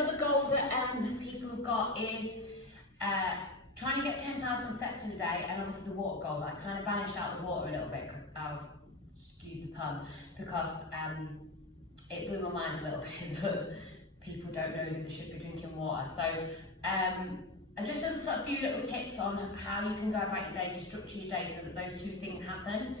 another goal that people have got is trying to get 10,000 steps in a day, and obviously the water goal. I kind of banished out the water a little bit, because excuse the pun, because it blew my mind a little bit that people don't know that they should be drinking water. So and just a few little tips on how you can go about your day to structure your day so that those two things happen.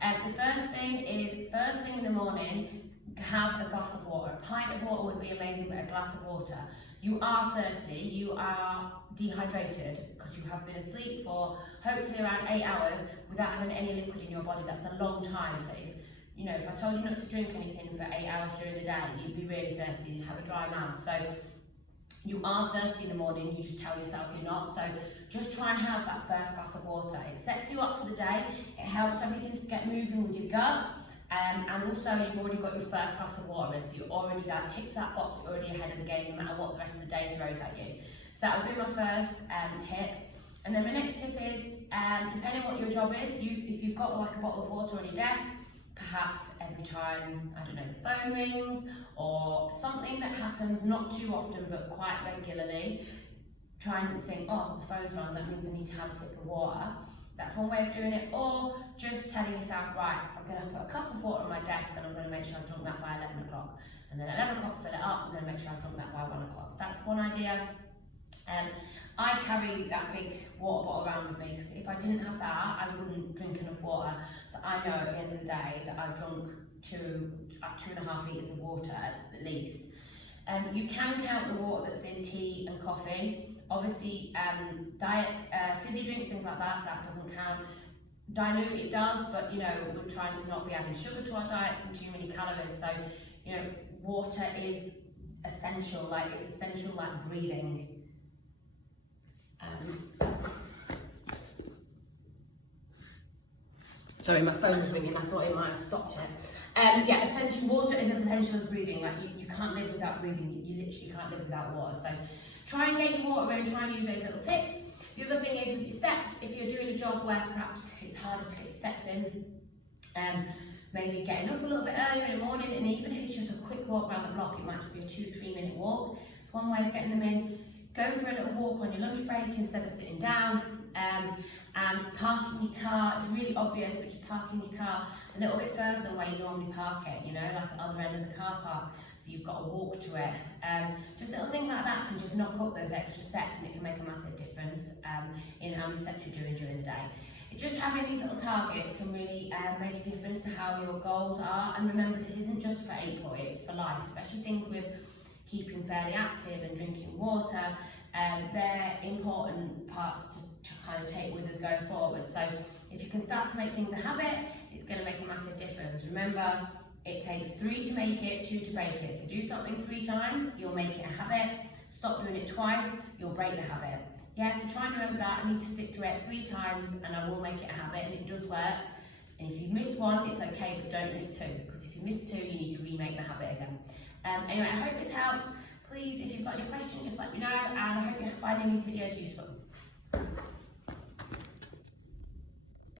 The first thing is, first thing in the morning, have a glass of water. A pint of water would be amazing, but a glass of water. You are thirsty, you are dehydrated, because you have been asleep for hopefully around 8 hours without having any liquid in your body. That's a long time. So if I told you not to drink anything for 8 hours during the day, you'd be really thirsty and you'd have a dry mouth. So you are thirsty in the morning, you just tell yourself you're not. So just try and have that first glass of water. It sets you up for the day, it helps everything to get moving with your gut. And also you've already got your first glass of water in, so you're already ticked that box, you're already ahead of the game no matter what the rest of the day throws at you. So that would be my first tip. And then the next tip is, depending on what your job is, if you've got like a bottle of water on your desk, perhaps every time, I don't know, the phone rings or something that happens not too often but quite regularly, try and think, oh, the phone's rung, that means I need to have a sip of water. That's one way of doing it. Or just telling yourself, right, I'm going to put a cup of water on my desk and I'm going to make sure I drink that by 11 o'clock. And then at 11 o'clock, fill it up, and then make sure I drink that by 1 o'clock. That's one idea. I carry that big water bottle around with me, because if I didn't have that, I wouldn't drink enough water. So I know at the end of the day that I've drunk 2.5 litres of water at least. You can count the water that's in tea and coffee. Obviously, diet, fizzy drinks, things like that, that doesn't count. Dilute, it does, but we're trying to not be adding sugar to our diets and too many calories. So, water is essential, it's essential like breathing. Sorry, my phone was ringing, I thought it might have stopped it. Yeah, essential, water is as essential as breathing. You can't live without breathing, you literally can't live without water. So try and get your water in, try and use those little tips. The other thing is with your steps, if you're doing a job where perhaps it's harder to get your steps in, maybe getting up a little bit earlier in the morning, and even if it's just a quick walk around the block, it might just be a 2-3 minute walk. It's one way of getting them in. Go for a little walk on your lunch break instead of sitting down. And parking your car, it's really obvious, but just parking your car a little bit further than where you normally park it, like at the other end of the car park, so you've got to walk to it. Just little things like that can just knock up those extra steps, and it can make a massive difference in how many steps you're doing during the day. Just having these little targets can really make a difference to how your goals are. And remember, this isn't just for April, it's for life, especially things with keeping fairly active and drinking water. They're important parts to kind of take with us going forward. So if you can start to make things a habit, it's going to make a massive difference. Remember, it takes 3 to make it, 2 to break it. So do something 3 times, you'll make it a habit. Stop doing it twice, you'll break the habit. Yeah, so try and remember that. I need to stick to it 3 times and I will make it a habit, and it does work. And if you miss 1, it's okay, but don't miss 2, because if you miss 2, you need to remake the habit again. Anyway, I hope this helps. Please, if you've got any questions, just let me know, and I hope you're finding these videos useful.